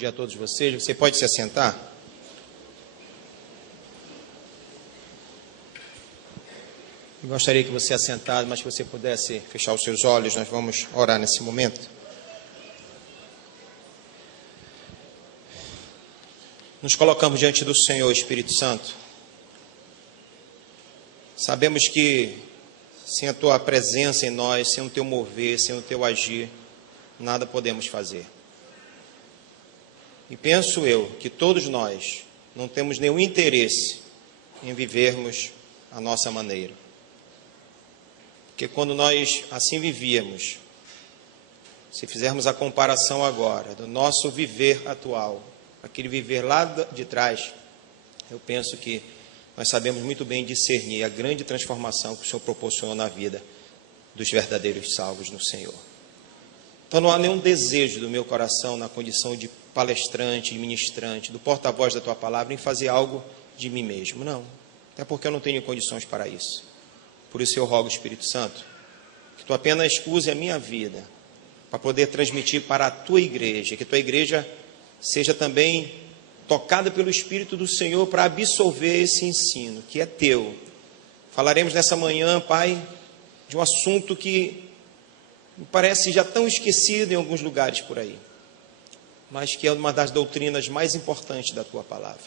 dia a todos vocês. Você pode se assentar? Eu gostaria que você assentado, mas que você pudesse fechar os seus olhos. Nós vamos orar nesse momento. Nos colocamos diante do Senhor, Espírito Santo. Sabemos que sem a Tua presença em nós, sem o Teu mover, sem o Teu agir, nada podemos fazer. E penso eu que todos nós não temos nenhum interesse em vivermos a nossa maneira. Porque quando nós assim vivíamos, se fizermos a comparação agora do nosso viver atual, aquele viver lá de trás, eu penso que nós sabemos muito bem discernir a grande transformação que o Senhor proporcionou na vida dos verdadeiros salvos no Senhor. Então não há nenhum desejo do meu coração na condição de palestrante, de ministrante, do porta-voz da Tua palavra em fazer algo de mim mesmo, não. Até porque eu não tenho condições para isso. Por isso eu rogo, Espírito Santo, que Tu apenas use a minha vida para poder transmitir para a Tua igreja, que a Tua igreja seja também tocada pelo Espírito do Senhor para absorver esse ensino, que é Teu. Falaremos nessa manhã, Pai, de um assunto que me parece já tão esquecido em alguns lugares por aí, mas que é uma das doutrinas mais importantes da Tua palavra.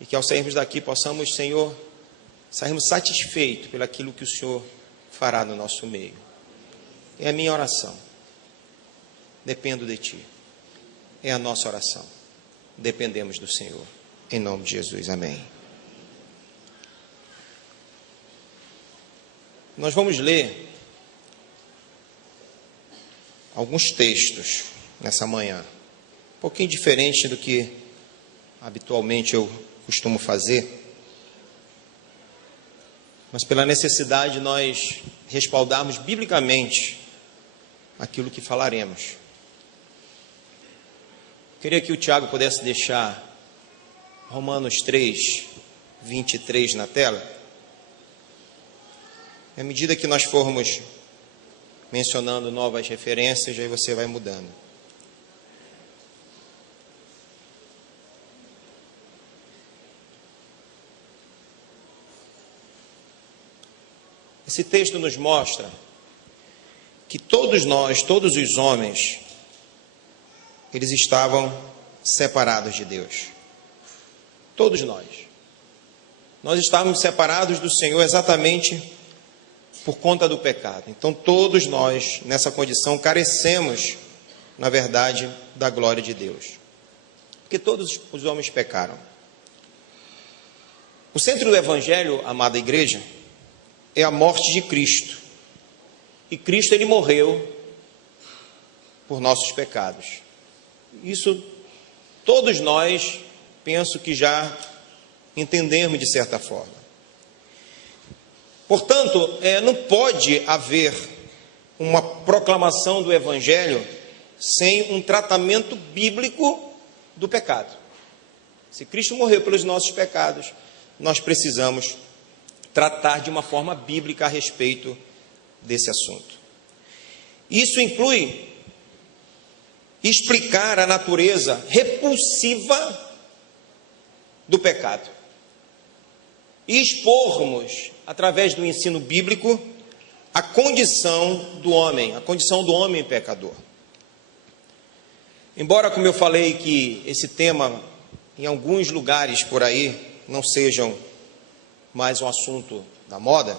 E que ao sairmos daqui possamos, Senhor, sairmos satisfeitos pelo aquilo que o Senhor fará no nosso meio. É a minha oração. Dependo de Ti. É a nossa oração. Dependemos do Senhor. Em nome de Jesus. Amém. Nós vamos ler alguns textos nessa manhã. Um pouquinho diferente do que habitualmente eu costumo fazer. Mas pela necessidade de nós respaldarmos biblicamente aquilo que falaremos. Queria que o Tiago pudesse deixar Romanos 3, 23 na tela. E à medida que nós formos mencionando novas referências, aí você vai mudando. Esse texto nos mostra que todos nós, todos os homens, eles estavam separados de Deus. Todos nós. Nós estávamos separados do Senhor exatamente por conta do pecado. Então todos nós, nessa condição, carecemos, na verdade, da glória de Deus. Porque todos os homens pecaram. O centro do Evangelho, amada igreja, é a morte de Cristo. E Cristo, Ele morreu por nossos pecados. Isso todos nós, penso que já entendemos de certa forma. Portanto, não pode haver uma proclamação do Evangelho sem um tratamento bíblico do pecado. Se Cristo morreu pelos nossos pecados, nós precisamos tratar de uma forma bíblica a respeito desse assunto. Isso inclui explicar a natureza repulsiva do pecado e expormos, através do ensino bíblico, a condição do homem pecador. Embora, como eu falei, que esse tema, em alguns lugares por aí, não sejam mais um assunto da moda,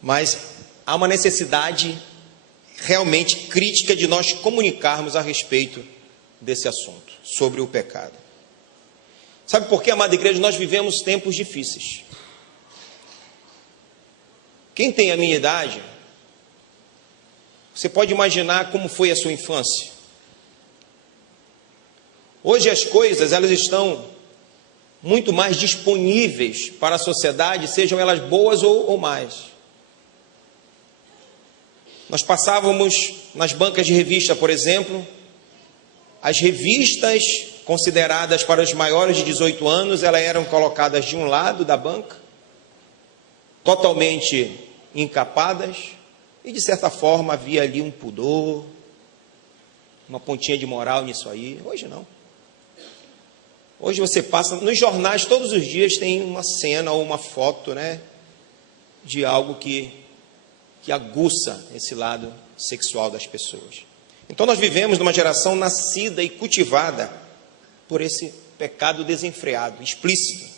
mas há uma necessidade realmente crítica de nós comunicarmos a respeito desse assunto, sobre o pecado. Sabe por quê, amada igreja? Nós vivemos tempos difíceis. Quem tem a minha idade, você pode imaginar como foi a sua infância. Hoje as coisas, elas estão muito mais disponíveis para a sociedade, sejam elas boas ou más. Nós passávamos nas bancas de revista, por exemplo, as revistas consideradas para os maiores de 18 anos, elas eram colocadas de um lado da banca, totalmente encapadas, e de certa forma havia ali um pudor, uma pontinha de moral nisso aí. Hoje não. Hoje você passa, nos jornais todos os dias tem uma cena ou uma foto, né, de algo que aguça esse lado sexual das pessoas. Então nós vivemos numa geração nascida e cultivada por esse pecado desenfreado, explícito.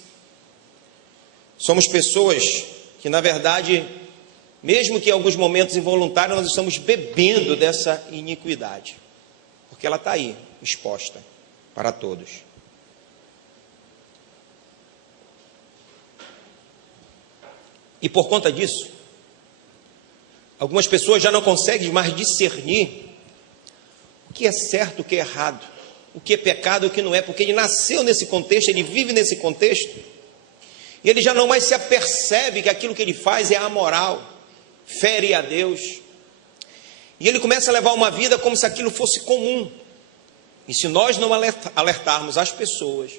Somos pessoas que, na verdade, mesmo que em alguns momentos involuntários, nós estamos bebendo dessa iniquidade, porque ela está aí, exposta para todos. E por conta disso, algumas pessoas já não conseguem mais discernir o que é certo, o que é errado, o que é pecado, o que não é, porque ele nasceu nesse contexto, ele vive nesse contexto, e ele já não mais se apercebe que aquilo que ele faz é amoral, fere a Deus, e ele começa a levar uma vida como se aquilo fosse comum. E se nós não alertarmos as pessoas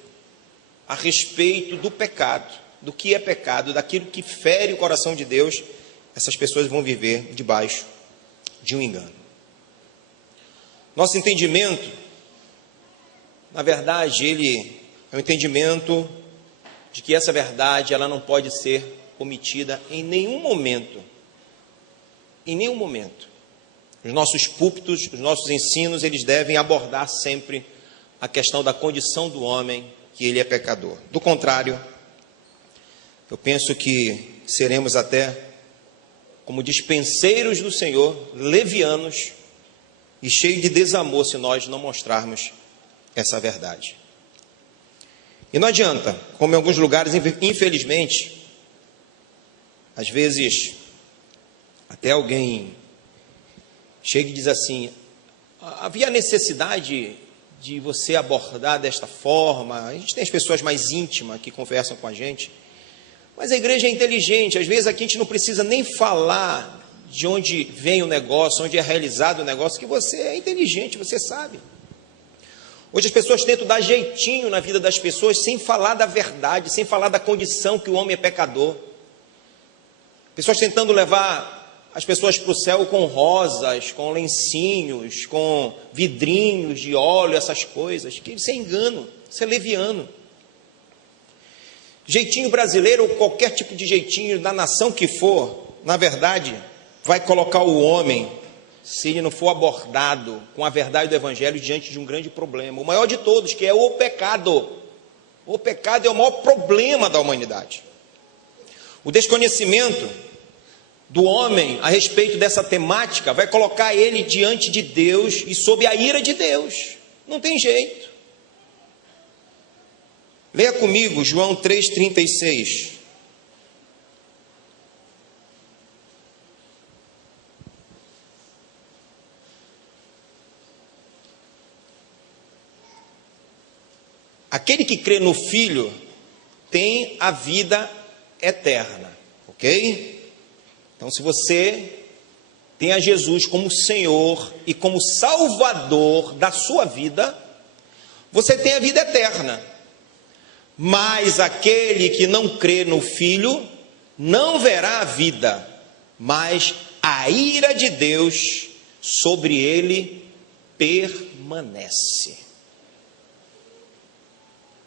a respeito do pecado, do que é pecado, daquilo que fere o coração de Deus, essas pessoas vão viver debaixo de um engano. Nosso entendimento, na verdade, ele é um entendimento de que essa verdade ela não pode ser omitida em nenhum momento. Em nenhum momento. Os nossos púlpitos, os nossos ensinos, eles devem abordar sempre a questão da condição do homem, que ele é pecador. Do contrário, eu penso que seremos até como dispenseiros do Senhor, levianos e cheios de desamor se nós não mostrarmos essa verdade. E não adianta, como em alguns lugares, infelizmente, às vezes até alguém chega e diz assim: havia necessidade de você abordar desta forma. A gente tem as pessoas mais íntimas que conversam com a gente, mas a igreja é inteligente. Às vezes aqui a gente não precisa nem falar de onde vem o negócio, onde é realizado o negócio, que você é inteligente, você sabe. Hoje as pessoas tentam dar jeitinho na vida das pessoas sem falar da verdade, sem falar da condição que o homem é pecador. Pessoas tentando levar as pessoas para o céu com rosas, com lencinhos, com vidrinhos de óleo, essas coisas, que isso é engano, isso é leviano. Jeitinho brasileiro ou qualquer tipo de jeitinho da nação que for, na verdade, vai colocar o homem, se ele não for abordado com a verdade do Evangelho, diante de um grande problema, o maior de todos, que é o pecado. O pecado é o maior problema da humanidade. O desconhecimento do homem a respeito dessa temática vai colocar ele diante de Deus e sob a ira de Deus. Não tem jeito. Leia comigo João 3,36. Aquele que crê no Filho tem a vida eterna, ok? Então, se você tem a Jesus como Senhor e como Salvador da sua vida, você tem a vida eterna. Mas aquele que não crê no Filho não verá a vida, mas a ira de Deus sobre ele permanece.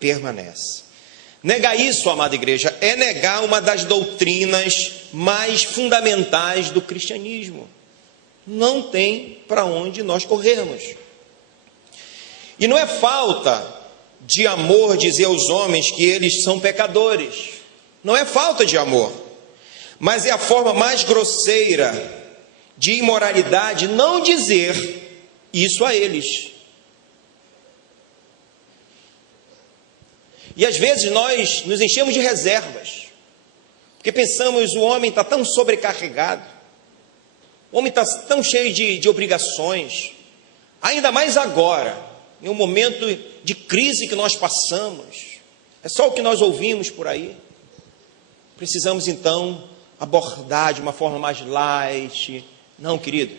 Permanece. Negar isso, amada igreja, é negar uma das doutrinas mais fundamentais do cristianismo. Não tem para onde nós corrermos. E não é falta de amor dizer aos homens que eles são pecadores. Não é falta de amor, mas é a forma mais grosseira de imoralidade não dizer isso a eles. E às vezes nós nos enchemos de reservas, porque pensamos, o homem está tão sobrecarregado, o homem está tão cheio de obrigações, ainda mais agora, em um momento de crise que nós passamos, é só o que nós ouvimos por aí. Precisamos então abordar de uma forma mais light. Não, querido,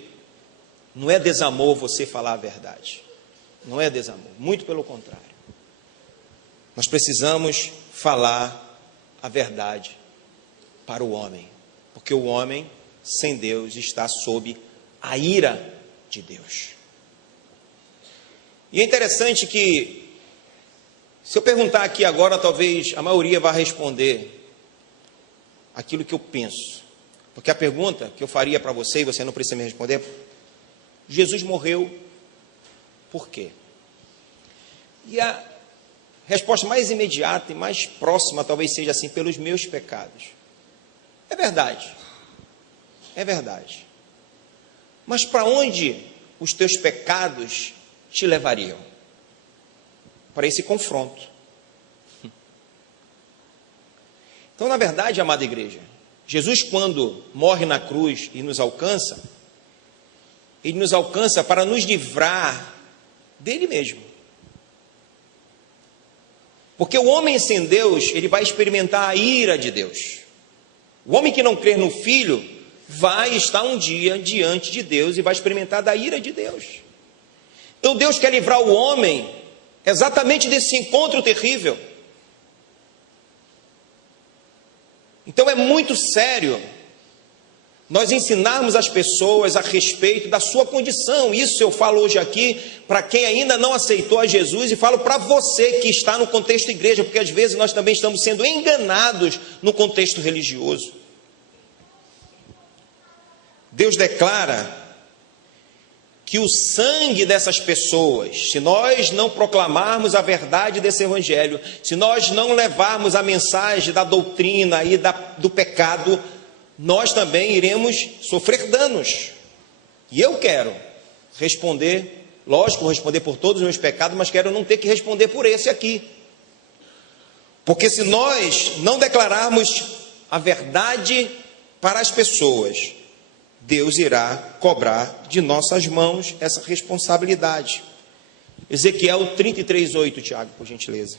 não é desamor você falar a verdade, não é desamor, muito pelo contrário. Nós precisamos falar a verdade para o homem, porque o homem sem Deus está sob a ira de Deus. E é interessante que, se eu perguntar aqui agora, talvez a maioria vá responder aquilo que eu penso. Porque a pergunta que eu faria para você, e você não precisa me responder, Jesus morreu por quê? E a resposta mais imediata e mais próxima talvez seja assim: pelos meus pecados. É verdade. É verdade. Mas para onde os teus pecados te levariam? Para esse confronto. Então, na verdade, amada igreja, Jesus, quando morre na cruz e nos alcança, Ele nos alcança para nos livrar dele mesmo. Porque o homem sem Deus, ele vai experimentar a ira de Deus. O homem que não crer no Filho vai estar um dia diante de Deus e vai experimentar da ira de Deus. Então Deus quer livrar o homem exatamente desse encontro terrível. Então é muito sério nós ensinarmos as pessoas a respeito da sua condição. Isso eu falo hoje aqui para quem ainda não aceitou a Jesus, e falo para você que está no contexto igreja, porque às vezes nós também estamos sendo enganados no contexto religioso. Deus declara que o sangue dessas pessoas, se nós não proclamarmos a verdade desse evangelho, se nós não levarmos a mensagem da doutrina e do pecado, nós também iremos sofrer danos. E eu quero responder, lógico, vou responder por todos os meus pecados, mas quero não ter que responder por esse aqui. Porque se nós não declararmos a verdade para as pessoas, Deus irá cobrar de nossas mãos essa responsabilidade. Ezequiel 33:8, Tiago, por gentileza.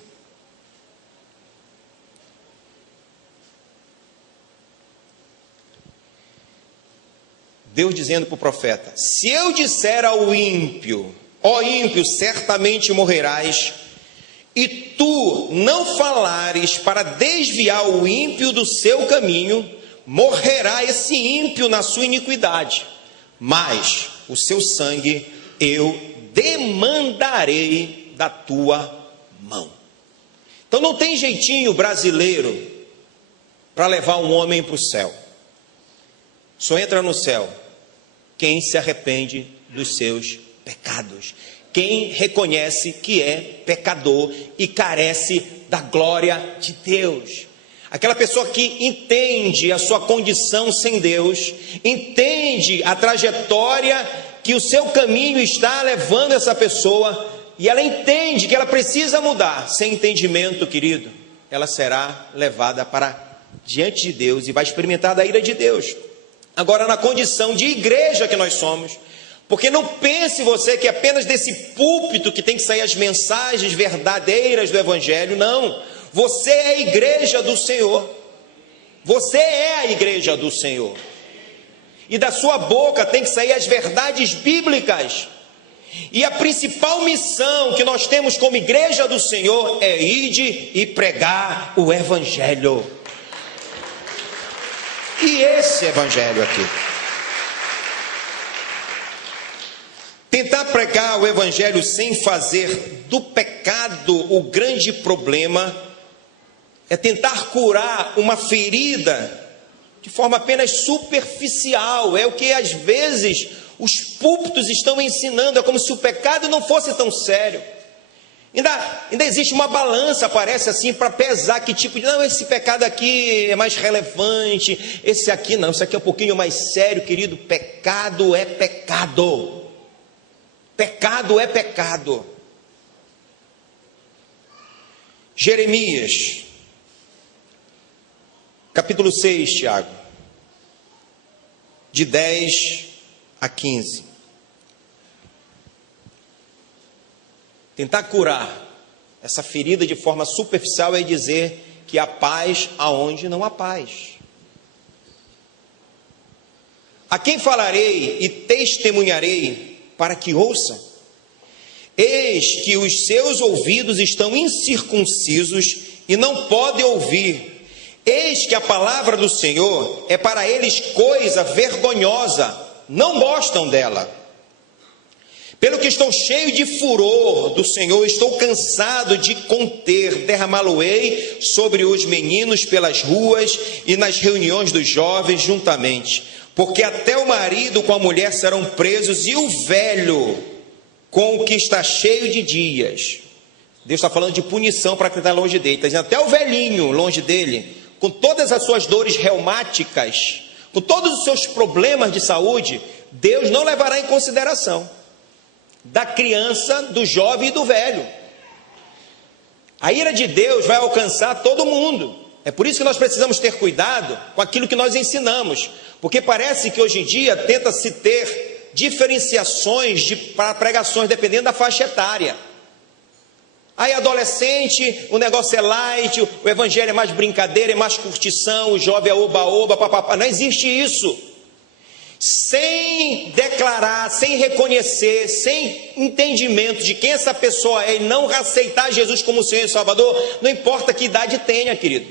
Deus dizendo para o profeta: se eu disser ao ímpio, ó ímpio, certamente morrerás, e tu não falares para desviar o ímpio do seu caminho, morrerá esse ímpio na sua iniquidade, mas o seu sangue eu demandarei da tua mão. Então não tem jeitinho brasileiro para levar um homem para o céu. Só entra no céu quem se arrepende dos seus pecados, quem reconhece que é pecador e carece da glória de Deus. Aquela pessoa que entende a sua condição sem Deus, entende a trajetória que o seu caminho está levando essa pessoa, e ela entende que ela precisa mudar. Sem entendimento, querido, ela será levada para diante de Deus e vai experimentar da ira de Deus. Agora, na condição de igreja que nós somos, porque não pense você que apenas desse púlpito que tem que sair as mensagens verdadeiras do Evangelho, não. Você é a igreja do Senhor. Você é a igreja do Senhor. E da sua boca tem que sair as verdades bíblicas. E a principal missão que nós temos como igreja do Senhor é ide e pregar o Evangelho. E esse Evangelho aqui. Tentar pregar o Evangelho sem fazer do pecado o grande problema é tentar curar uma ferida de forma apenas superficial. É o que às vezes os púlpitos estão ensinando. É como se o pecado não fosse tão sério. Ainda existe uma balança, parece assim, para pesar que tipo de... Não, esse pecado aqui é mais relevante, esse aqui não, isso aqui é um pouquinho mais sério, querido. Pecado é pecado. Pecado é pecado. Jeremias, capítulo 6, Tiago, de 10 a 15. Tentar curar essa ferida de forma superficial é dizer que há paz aonde não há paz. A quem falarei e testemunharei para que ouça? Eis que os seus ouvidos estão incircuncisos e não podem ouvir. Eis que a palavra do Senhor é para eles coisa vergonhosa, não gostam dela. Pelo que estou cheio de furor do Senhor, estou cansado de conter, derramá-lo-ei sobre os meninos pelas ruas e nas reuniões dos jovens juntamente, porque até o marido com a mulher serão presos e o velho com o que está cheio de dias. Deus está falando de punição para quem está longe dele, está dizendo até o velhinho longe dele, com todas as suas dores reumáticas, com todos os seus problemas de saúde, Deus não levará em consideração da criança, do jovem e do velho. A ira de Deus vai alcançar todo mundo. É por isso que nós precisamos ter cuidado com aquilo que nós ensinamos, porque parece que hoje em dia tenta-se ter diferenciações para pregações dependendo da faixa etária. Aí adolescente, o negócio é light, o evangelho é mais brincadeira, é mais curtição, o jovem é oba-oba, papapá. Não existe isso. Sem declarar, sem reconhecer, sem entendimento de quem essa pessoa é e não aceitar Jesus como Senhor e Salvador, não importa que idade tenha, querido.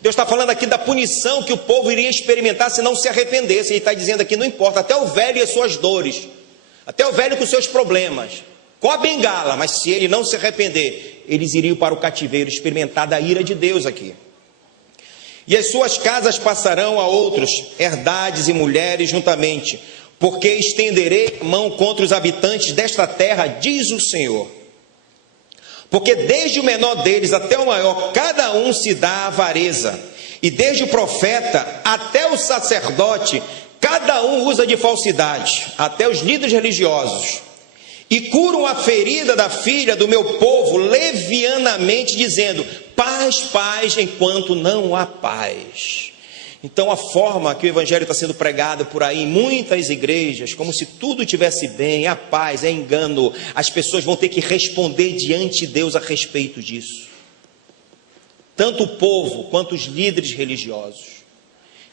Deus está falando aqui da punição que o povo iria experimentar se não se arrependesse. Ele está dizendo aqui, não importa, até o velho e as suas dores, até o velho com seus problemas, com a bengala, mas se ele não se arrepender, eles iriam para o cativeiro, experimentar da ira de Deus aqui. E as suas casas passarão a outros, herdades e mulheres juntamente, porque estenderei a mão contra os habitantes desta terra, diz o Senhor. Porque desde o menor deles até o maior, cada um se dá à avareza, e desde o profeta até o sacerdote, cada um usa de falsidade, até os líderes religiosos. E curam a ferida da filha do meu povo levianamente, dizendo, paz, paz, enquanto não há paz. Então a forma que o evangelho está sendo pregado por aí em muitas igrejas, como se tudo estivesse bem, a paz, é engano, as pessoas vão ter que responder diante de Deus a respeito disso. Tanto o povo quanto os líderes religiosos.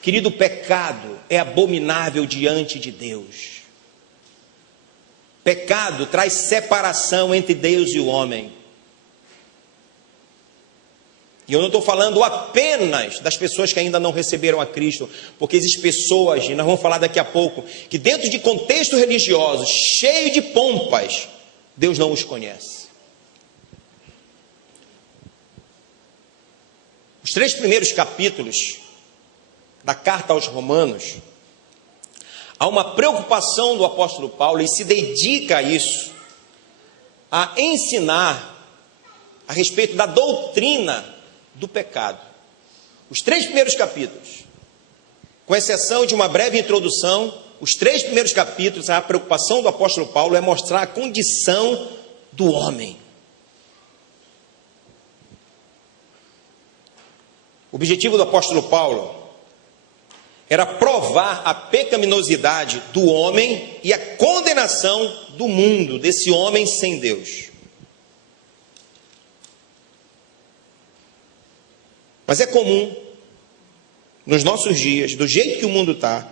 Querido, o pecado é abominável diante de Deus. Pecado traz separação entre Deus e o homem. E eu não estou falando apenas das pessoas que ainda não receberam a Cristo, porque existem pessoas, e nós vamos falar daqui a pouco, que dentro de contexto religioso, cheio de pompas, Deus não os conhece. Os 3 primeiros capítulos da carta aos Romanos, há uma preocupação do apóstolo Paulo, e se dedica a isso, a ensinar a respeito da doutrina do pecado. Os 3 primeiros capítulos, com exceção de uma breve introdução, os 3 primeiros capítulos, a preocupação do apóstolo Paulo é mostrar a condição do homem. O objetivo do apóstolo Paulo era provar a pecaminosidade do homem e a condenação do mundo, desse homem sem Deus. Mas é comum, nos nossos dias, do jeito que o mundo está,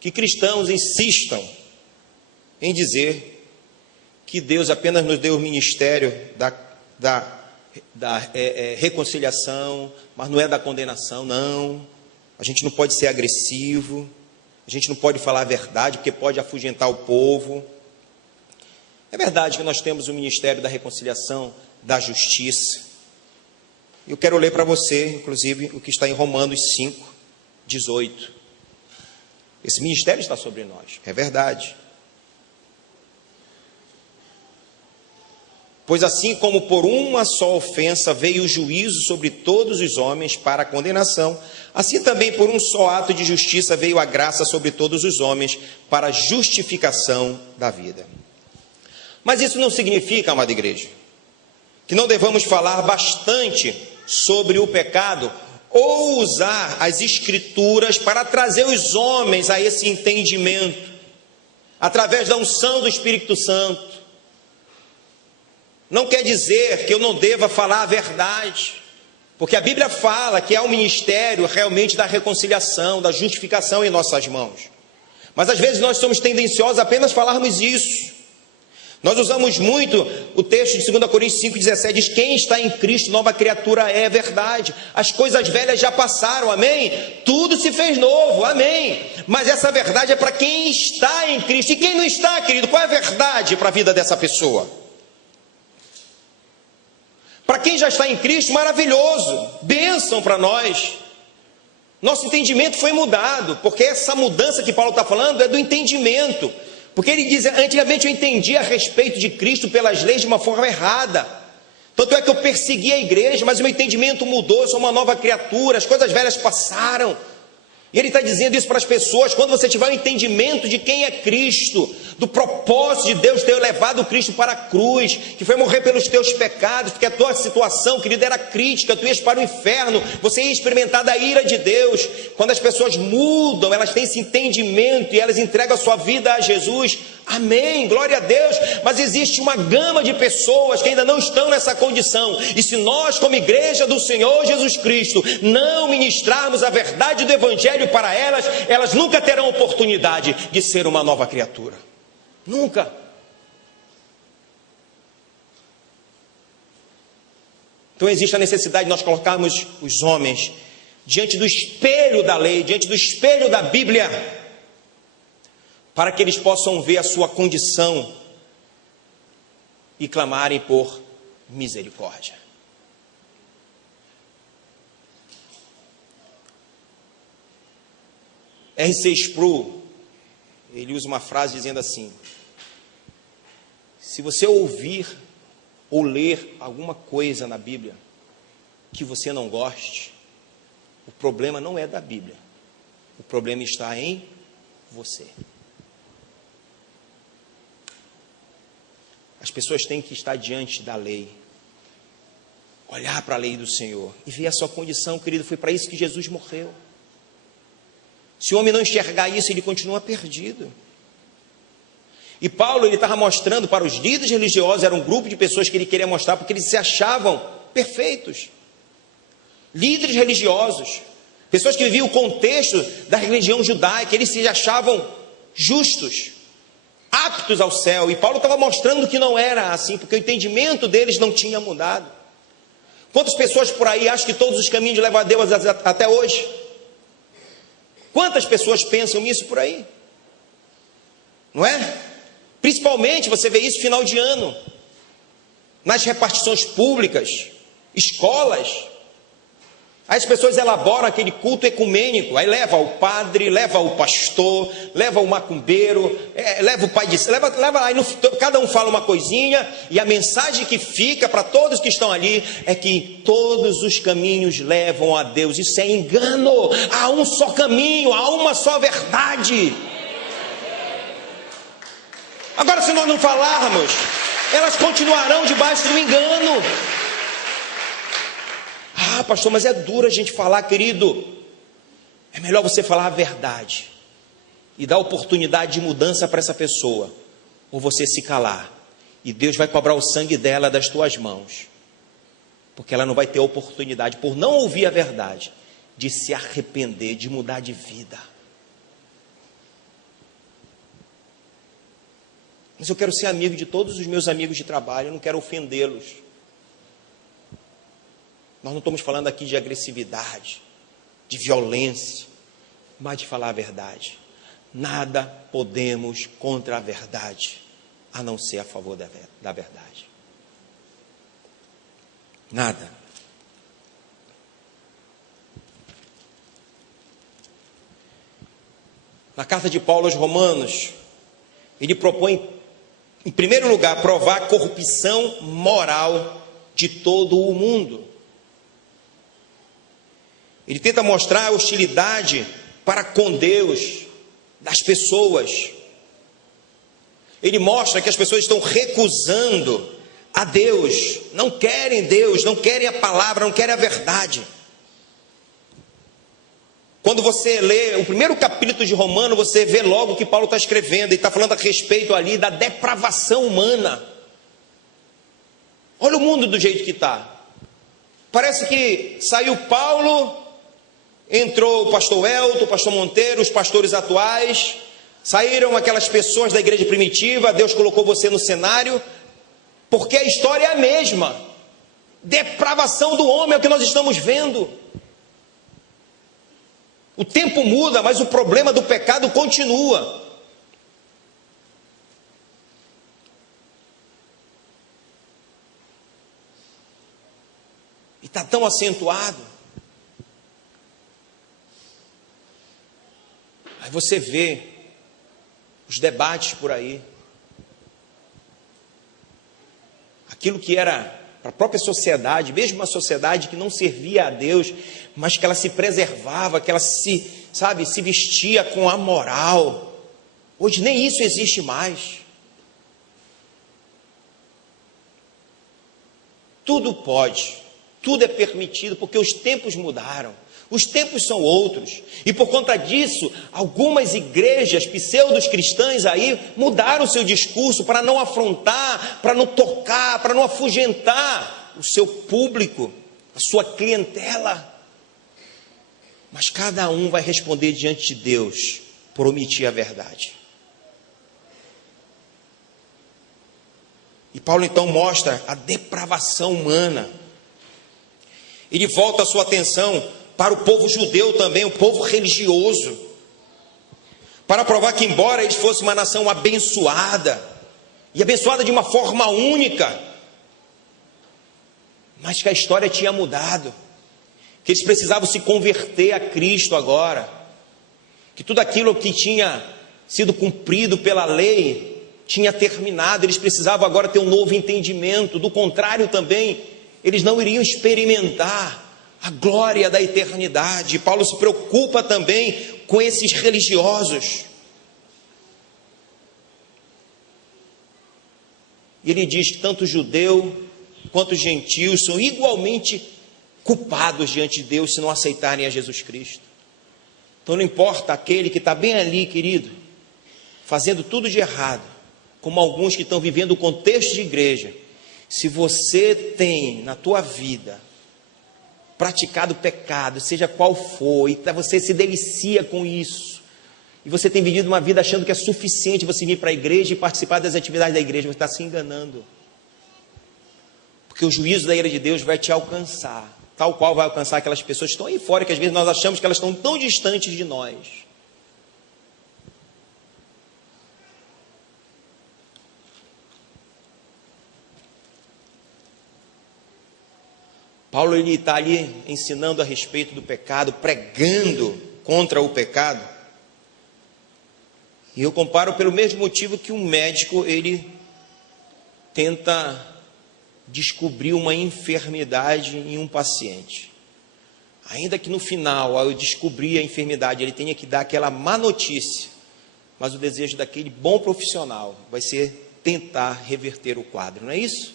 que cristãos insistam em dizer que Deus apenas nos deu o ministério da reconciliação, mas não é da condenação, não. A gente não pode ser agressivo, a gente não pode falar a verdade, porque pode afugentar o povo. É verdade que nós temos o ministério da reconciliação, da justiça. Eu quero ler para você, inclusive, o que está em Romanos 5, 18. Esse ministério está sobre nós, é verdade. Pois assim como por uma só ofensa veio o juízo sobre todos os homens para a condenação, assim também por um só ato de justiça veio a graça sobre todos os homens para a justificação da vida. Mas isso não significa, amada igreja, que não devamos falar bastante sobre o pecado ou usar as escrituras para trazer os homens a esse entendimento, através da unção do Espírito Santo. Não quer dizer que eu não deva falar a verdade, porque a Bíblia fala que há um ministério realmente da reconciliação, da justificação em nossas mãos. Mas às vezes nós somos tendenciosos a apenas falarmos isso. Nós usamos muito o texto de 2 Coríntios 5,17, diz: quem está em Cristo, nova criatura é, verdade. As coisas velhas já passaram, amém? Tudo se fez novo, amém? Mas essa verdade é para quem está em Cristo. E quem não está, querido, qual é a verdade para a vida dessa pessoa? Para quem já está em Cristo, maravilhoso, bênção para nós. Nosso entendimento foi mudado, porque essa mudança que Paulo está falando é do entendimento. Porque ele diz: antigamente eu entendia a respeito de Cristo pelas leis de uma forma errada. Tanto é que eu persegui a igreja, mas o meu entendimento mudou, eu sou uma nova criatura, as coisas velhas passaram. E ele está dizendo isso para as pessoas: quando você tiver o entendimento de quem é Cristo, do propósito de Deus ter levado Cristo para a cruz, que foi morrer pelos teus pecados, porque a tua situação, querido, era crítica, tu ias para o inferno, você ia experimentar da ira de Deus. Quando as pessoas mudam, elas têm esse entendimento e elas entregam a sua vida a Jesus, amém, glória a Deus. Mas existe uma gama de pessoas que ainda não estão nessa condição, e se nós, como igreja do Senhor Jesus Cristo, não ministrarmos a verdade do Evangelho para elas, elas nunca terão oportunidade de ser uma nova criatura. Nunca. Então existe a necessidade de nós colocarmos os homens diante do espelho da lei, diante do espelho da Bíblia, para que eles possam ver a sua condição e clamarem por misericórdia. R.C. Sproul, ele usa uma frase dizendo assim: se você ouvir ou ler alguma coisa na Bíblia que você não goste, o problema não é da Bíblia, o problema está em você. As pessoas têm que estar diante da lei, olhar para a lei do Senhor e ver a sua condição, querido. Foi para isso que Jesus morreu. Se o homem não enxergar isso, ele continua perdido. E Paulo, ele estava mostrando para os líderes religiosos, era um grupo de pessoas que ele queria mostrar, porque eles se achavam perfeitos. Líderes religiosos, pessoas que viviam o contexto da religião judaica, eles se achavam justos, aptos ao céu. E Paulo estava mostrando que não era assim, porque o entendimento deles não tinha mudado. Quantas pessoas por aí acham que todos os caminhos levam a Deus até hoje? Quantas pessoas pensam nisso por aí? Não é? Principalmente você vê isso final de ano, nas repartições públicas, escolas. Aí as pessoas elaboram aquele culto ecumênico, aí leva o padre, leva o pastor, leva o macumbeiro, leva o pai de... Leva, aí cada um fala uma coisinha, e a mensagem que fica para todos que estão ali é que todos os caminhos levam a Deus. Isso é engano, há um só caminho, há uma só verdade. Agora, se nós não falarmos, elas continuarão debaixo do engano. Ah, pastor, mas é duro a gente falar, querido. É melhor você falar a verdade e dar oportunidade de mudança para essa pessoa, ou você se calar, e Deus vai cobrar o sangue dela das tuas mãos, porque ela não vai ter oportunidade, por não ouvir a verdade, de se arrepender, de mudar de vida. Mas eu quero ser amigo de todos os meus amigos de trabalho, eu não quero ofendê-los. Nós não estamos falando aqui de agressividade, de violência, mas de falar a verdade. Nada podemos contra a verdade, a não ser a favor da verdade. Nada. Na carta de Paulo aos Romanos, ele propõe, em primeiro lugar, provar a corrupção moral de todo o mundo. Ele tenta mostrar a hostilidade para com Deus das pessoas. Ele mostra que as pessoas estão recusando a Deus, não querem Deus, não querem a palavra, não querem a verdade. Quando você lê o primeiro capítulo de Romanos, você vê logo o que Paulo está escrevendo. Ele está falando a respeito ali da depravação humana. Olha o mundo do jeito que está. Parece que saiu Paulo, entrou o pastor Elton, o pastor Monteiro, os pastores atuais, Saíram aquelas pessoas da igreja primitiva, Deus colocou você no cenário, porque a história é a mesma. Depravação do homem é o que nós estamos vendo. O tempo muda, mas o problema do pecado continua. E está tão acentuado. Aí você vê os debates por aí. Aquilo que era para a própria sociedade, mesmo uma sociedade que não servia a Deus, mas que ela se preservava, que ela se vestia com a moral. Hoje nem isso existe mais. Tudo pode, tudo é permitido, porque os tempos mudaram. Os tempos são outros, e por conta disso, algumas igrejas pseudos cristãs aí mudaram o seu discurso para não afrontar, para não tocar, para não afugentar o seu público, a sua clientela. Mas cada um vai responder diante de Deus por omitir a verdade. E Paulo então mostra a depravação humana. Ele volta a sua atenção para o povo judeu também, o povo religioso, para provar que embora eles fossem uma nação abençoada, e abençoada de uma forma única, mas que a história tinha mudado, que eles precisavam se converter a Cristo agora, que tudo aquilo que tinha sido cumprido pela lei tinha terminado, eles precisavam agora ter um novo entendimento, do contrário também, eles não iriam experimentar a glória da eternidade. Paulo se preocupa também com esses religiosos. E ele diz que tanto judeu quanto gentios são igualmente culpados diante de Deus se não aceitarem a Jesus Cristo. Então não importa aquele que está bem ali, querido, fazendo tudo de errado, como alguns que estão vivendo o contexto de igreja. Se você tem na tua vida praticado pecado, seja qual for, e você se delicia com isso, e você tem vivido uma vida achando que é suficiente você vir para a igreja e participar das atividades da igreja, você está se enganando, porque o juízo da ira de Deus vai te alcançar, tal qual vai alcançar aquelas pessoas que estão aí fora, que às vezes nós achamos que elas estão tão distantes de nós. Paulo ele está ali ensinando a respeito do pecado, pregando contra o pecado. E eu comparo pelo mesmo motivo que um médico ele tenta descobrir uma enfermidade em um paciente. Ainda que no final, ao descobrir a enfermidade, ele tenha que dar aquela má notícia, mas o desejo daquele bom profissional vai ser tentar reverter o quadro, não é isso?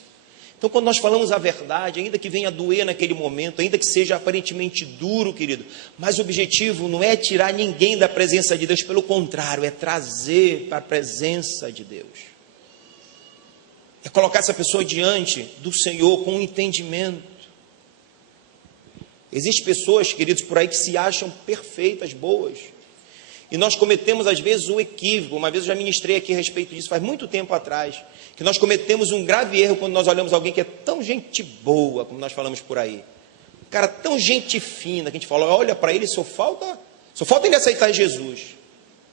Então, quando nós falamos a verdade, ainda que venha doer naquele momento, ainda que seja aparentemente duro, querido, mas o objetivo não é tirar ninguém da presença de Deus, pelo contrário, é trazer para a presença de Deus. É colocar essa pessoa diante do Senhor com um entendimento. Existem pessoas, queridos, por aí que se acham perfeitas, boas. E nós cometemos às vezes um equívoco. Uma vez eu já ministrei aqui a respeito disso, faz muito tempo atrás, que nós cometemos um grave erro quando nós olhamos alguém que é tão gente boa, como nós falamos por aí. Um cara tão gente fina, que a gente fala, olha para ele, só falta ele aceitar Jesus.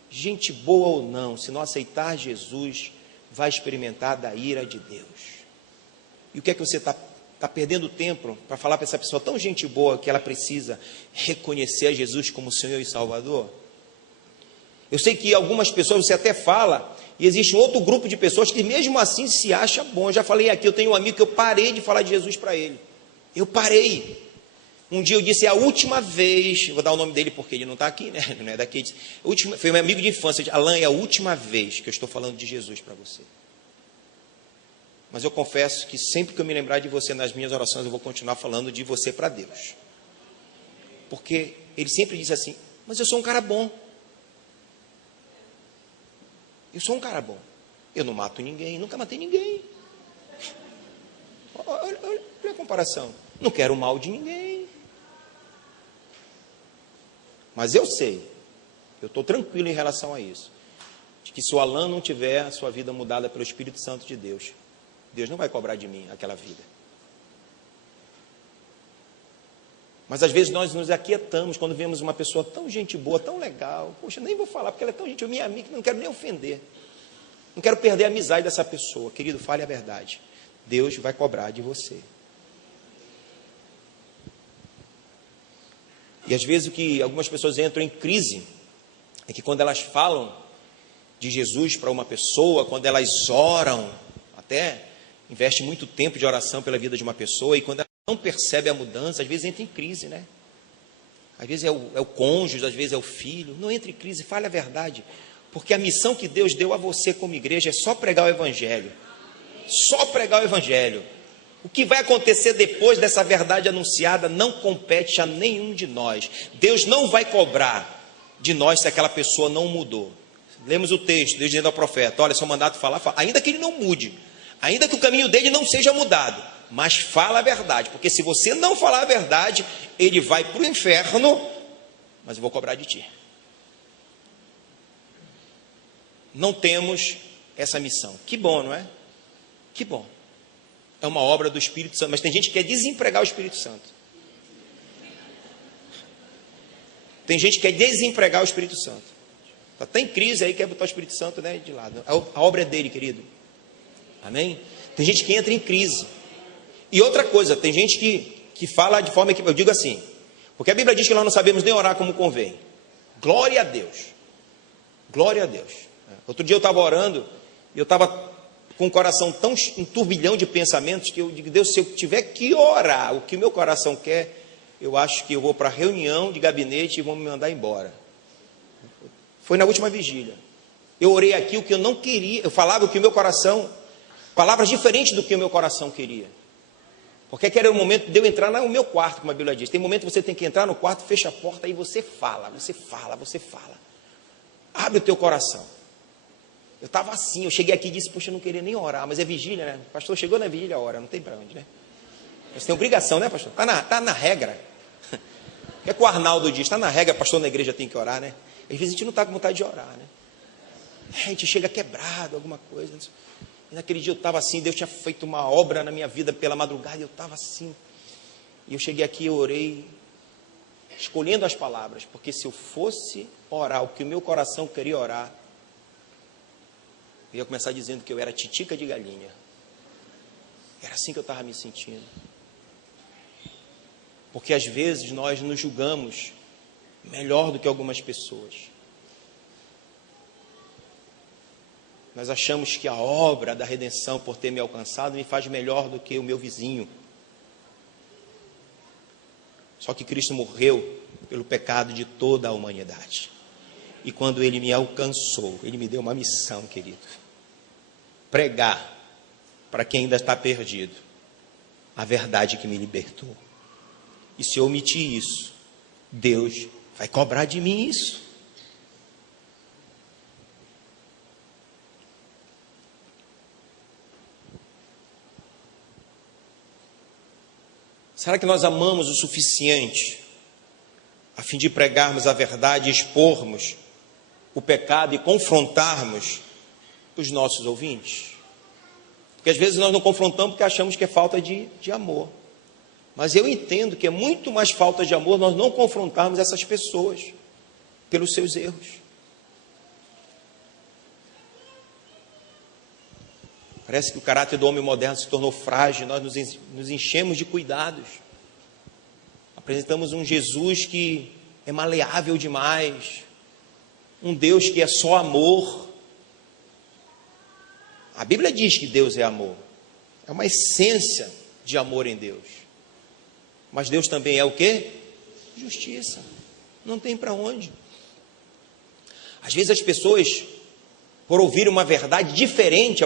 Gente boa ou não, se não aceitar Jesus, vai experimentar da ira de Deus. E o que é que você está perdendo tempo para falar para essa pessoa tão gente boa que ela precisa reconhecer a Jesus como Senhor e Salvador? Eu sei que algumas pessoas você até fala, e existe um outro grupo de pessoas que mesmo assim se acha bom. Eu já falei aqui, eu tenho um amigo que eu parei de falar de Jesus para ele. Eu parei. Um dia eu disse, é a última vez, vou dar o nome dele porque ele não está aqui, né? Não é daqui. Foi meu amigo de infância, eu disse, Alain, é a última vez que eu estou falando de Jesus para você. Mas eu confesso que sempre que eu me lembrar de você nas minhas orações, eu vou continuar falando de você para Deus. Porque ele sempre diz assim, mas eu sou um cara bom. Eu sou um cara bom. Eu não mato ninguém, nunca matei ninguém. Olha a comparação. Não quero o mal de ninguém. Mas eu sei, eu estou tranquilo em relação a isso. de que se o Alan não tiver a sua vida mudada pelo Espírito Santo de Deus, Deus não vai cobrar de mim aquela vida. Mas às vezes nós nos aquietamos quando vemos uma pessoa tão gente boa, tão legal. Poxa, nem vou falar porque ela é tão gente, minha amiga, não quero nem ofender. Não quero perder a amizade dessa pessoa. Querido, fale a verdade. Deus vai cobrar de você. E às vezes o que algumas pessoas entram em crise é que quando elas falam de Jesus para uma pessoa, quando elas oram, até investem muito tempo de oração pela vida de uma pessoa, e quando ela não percebe a mudança, às vezes entra em crise, né? Às vezes é o cônjuge, às vezes é o filho. Não entre em crise, fale a verdade. Porque a missão que Deus deu a você como igreja é só pregar o Evangelho. Só pregar o Evangelho. O que vai acontecer depois dessa verdade anunciada não compete a nenhum de nós. Deus não vai cobrar de nós se aquela pessoa não mudou. Lemos o texto, Deus dizendo ao profeta, olha, seu mandato falar, ainda que ele não mude, ainda que o caminho dele não seja mudado, mas fala a verdade, porque se você não falar a verdade, ele vai para o inferno, mas eu vou cobrar de ti. Não temos essa missão. Que bom, não é? Que bom. É uma obra do Espírito Santo, mas tem gente que quer desempregar o Espírito Santo. Tem gente que quer desempregar o Espírito Santo. Está em crise aí, quer botar o Espírito Santo, né, de lado. A obra é dele, querido. Amém? Tem gente que entra em crise. E outra coisa, tem gente que fala de forma que, eu digo assim, porque a Bíblia diz que nós não sabemos nem orar como convém. Glória a Deus. Glória a Deus. Outro dia eu estava orando, e eu estava com o coração tão, um turbilhão de pensamentos, que eu digo, Deus, se eu tiver que orar o que o meu coração quer, eu acho que eu vou para a reunião de gabinete e vão me mandar embora. Foi na última vigília. Eu orei aqui o que eu não queria, eu falava o que o meu coração, palavras diferentes do que o meu coração queria. Porque aquele era o momento de eu entrar no meu quarto, como a Bíblia diz. Tem momento que você tem que entrar no quarto, fecha a porta e você fala, você fala, você fala. Abre o teu coração. Eu estava assim, eu cheguei aqui e disse, poxa, eu não queria nem orar, mas é vigília, né? O pastor chegou na vigília, ora, não tem para onde, né? Você tem obrigação, né, pastor? Está na regra. É que o Arnaldo diz, está na regra, pastor na igreja tem que orar, né? Às vezes a gente não está com vontade de orar, né? A gente chega quebrado, alguma coisa. E naquele dia eu estava assim, Deus tinha feito uma obra na minha vida pela madrugada, e eu estava assim. E eu cheguei aqui, eu orei, escolhendo as palavras, porque se eu fosse orar o que o meu coração queria orar, eu ia começar dizendo que eu era titica de galinha. Era assim que eu estava me sentindo. Porque às vezes nós nos julgamos melhor do que algumas pessoas. Nós achamos que a obra da redenção, por ter me alcançado, me faz melhor do que o meu vizinho. Só que Cristo morreu pelo pecado de toda a humanidade. E quando Ele me alcançou, Ele me deu uma missão, querido. Pregar para quem ainda está perdido a verdade que me libertou. E se eu omitir isso, Deus vai cobrar de mim isso. Será que nós amamos o suficiente a fim de pregarmos a verdade, expormos o pecado e confrontarmos os nossos ouvintes? Porque às vezes nós não confrontamos porque achamos que é falta de amor. Mas eu entendo que é muito mais falta de amor nós não confrontarmos essas pessoas pelos seus erros. Parece que o caráter do homem moderno se tornou frágil, nós nos enchemos de cuidados. Apresentamos um Jesus que é maleável demais, um Deus que é só amor. A Bíblia diz que Deus é amor, é uma essência de amor em Deus. Mas Deus também é o quê? Justiça. Não tem para onde. Às vezes as pessoas, por ouvir uma verdade diferente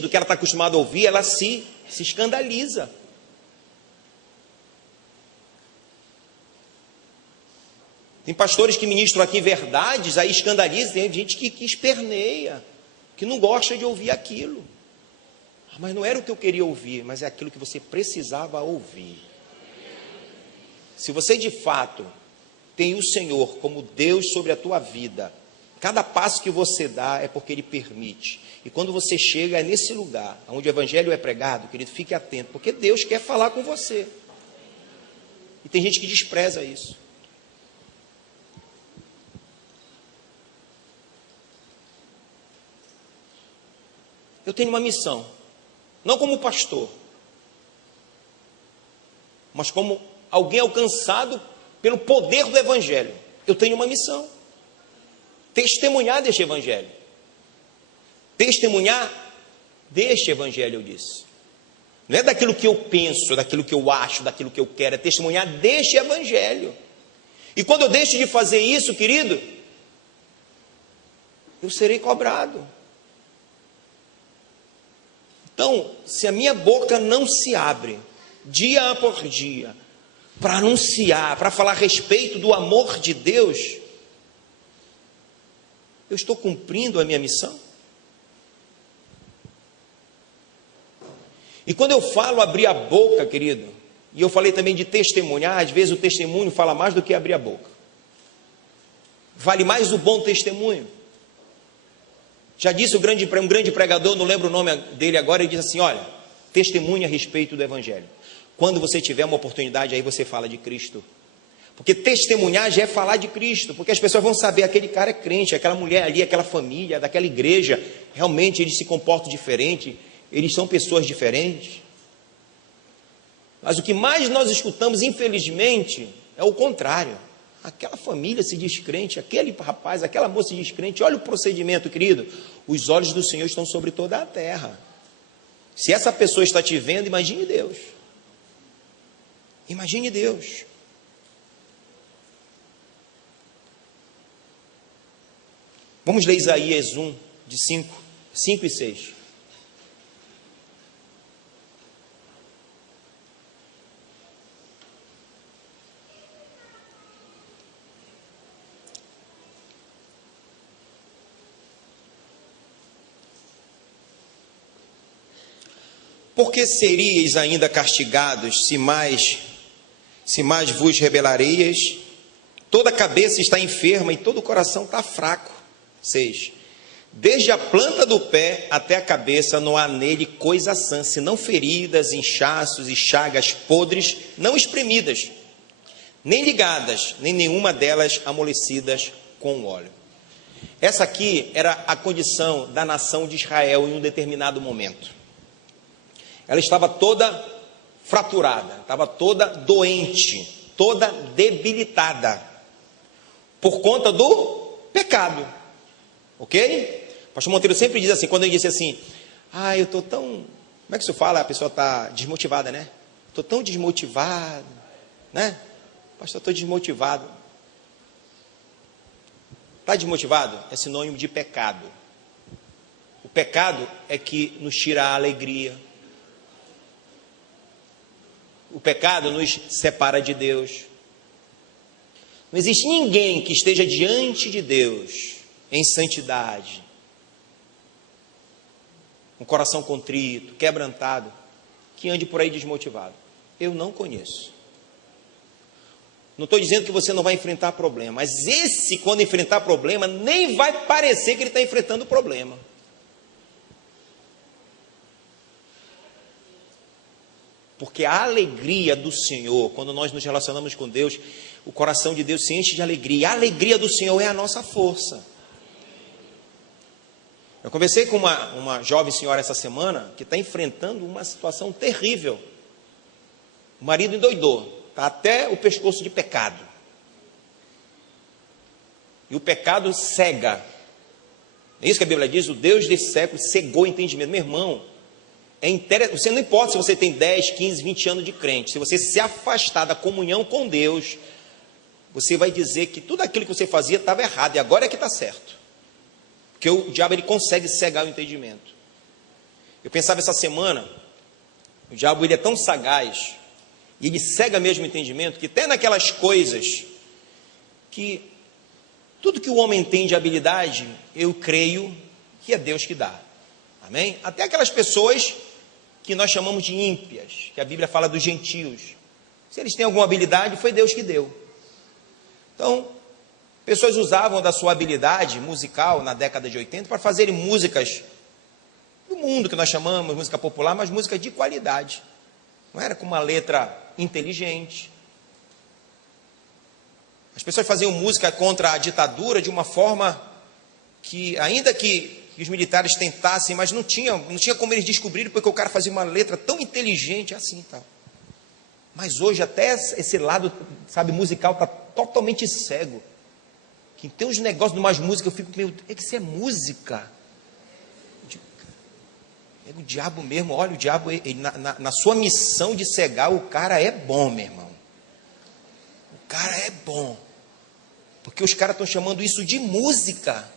do que ela está acostumada a ouvir, ela se escandaliza. Tem pastores que ministram aqui verdades, aí escandalizam, tem gente que esperneia, que não gosta de ouvir aquilo. Mas não era o que eu queria ouvir, mas é aquilo que você precisava ouvir. Se você de fato tem o Senhor como Deus sobre a tua vida, Cada passo que você dá é porque Ele permite. E quando você chega nesse lugar, onde o Evangelho é pregado, querido, fique atento, porque Deus quer falar com você. E tem gente que despreza isso. Eu tenho uma missão, não como pastor, mas como alguém alcançado pelo poder do Evangelho. Eu tenho uma missão: testemunhar deste Evangelho. Testemunhar deste Evangelho, eu disse. Não é daquilo que eu penso, daquilo que eu acho, daquilo que eu quero, é testemunhar deste Evangelho. E quando eu deixo de fazer isso, querido, eu serei cobrado. Então, se a minha boca não se abre, dia por dia, para anunciar, para falar a respeito do amor de Deus, eu estou cumprindo a minha missão? E quando eu falo abrir a boca, querido, e eu falei também de testemunhar, às vezes o testemunho fala mais do que abrir a boca. Vale mais o bom testemunho. Já disse um grande pregador, não lembro o nome dele agora, ele diz assim: olha, testemunha a respeito do Evangelho. Quando você tiver uma oportunidade, aí você fala de Cristo. Porque testemunhar já é falar de Cristo, porque as pessoas vão saber, aquele cara é crente, aquela mulher ali, aquela família, daquela igreja, realmente eles se comportam diferente, eles são pessoas diferentes. Mas o que mais nós escutamos, infelizmente, é o contrário. Aquela família se diz crente, aquele rapaz, aquela moça se diz crente. Olha o procedimento, querido. Os olhos do Senhor estão sobre toda a terra. Se essa pessoa está te vendo, imagine Deus. Imagine Deus. Vamos ler Isaías 1, de 5 e 6. Por que seríeis ainda castigados, se mais vos rebelareis? Toda a cabeça está enferma e todo o coração está fraco. 6. Desde a planta do pé até a cabeça não há nele coisa sã, senão feridas, inchaços e chagas podres, não espremidas, nem ligadas, nem nenhuma delas amolecidas com óleo. Essa aqui era a condição da nação de Israel em um determinado momento. Ela estava toda fraturada, estava toda doente, toda debilitada, por conta do pecado, ok? O pastor Monteiro sempre diz assim, quando ele disse assim, eu estou tão, como é que isso fala? A pessoa está desmotivada, né? Estou tão desmotivado, né? Pastor, estou desmotivado. Está desmotivado? É sinônimo de pecado. O pecado é que nos tira a alegria. O pecado nos separa de Deus. Não existe ninguém que esteja diante de Deus em santidade, um coração contrito, quebrantado, que ande por aí desmotivado. Eu não conheço. Não estou dizendo que você não vai enfrentar problema, mas esse, quando enfrentar problema, nem vai parecer que ele está enfrentando problema. Porque a alegria do Senhor, quando nós nos relacionamos com Deus, o coração de Deus se enche de alegria. A alegria do Senhor é a nossa força. Eu conversei com uma jovem senhora essa semana, que está enfrentando uma situação terrível. O marido endoidou, está até o pescoço de pecado. E o pecado cega. É isso que a Bíblia diz, o Deus desse século cegou o entendimento. Meu irmão, você não importa se você tem 10, 15, 20 anos de crente, se você se afastar da comunhão com Deus, você vai dizer que tudo aquilo que você fazia estava errado, e agora é que está certo. Porque o diabo ele consegue cegar o entendimento. Eu pensava essa semana, o diabo ele é tão sagaz, e ele cega mesmo o entendimento, que até naquelas coisas que tudo que o homem tem de habilidade, eu creio que é Deus que dá. Amém? Até aquelas pessoas que nós chamamos de ímpias, que a Bíblia fala dos gentios. Se eles têm alguma habilidade, foi Deus que deu. Então, pessoas usavam da sua habilidade musical na década de 80 para fazerem músicas do mundo, que nós chamamos música popular, mas música de qualidade. Não era com uma letra inteligente. As pessoas faziam música contra a ditadura de uma forma que, ainda que os militares tentassem, mas não tinha como eles descobrirem, porque o cara fazia uma letra tão inteligente assim, tal. Mas hoje até esse lado, sabe, musical está totalmente cego. Que tem uns negócios de umas músicas, eu fico meio, é que isso é música. É o diabo mesmo, olha, o diabo, ele, na sua missão de cegar, o cara é bom, meu irmão. O cara é bom. Porque os caras estão chamando isso de música.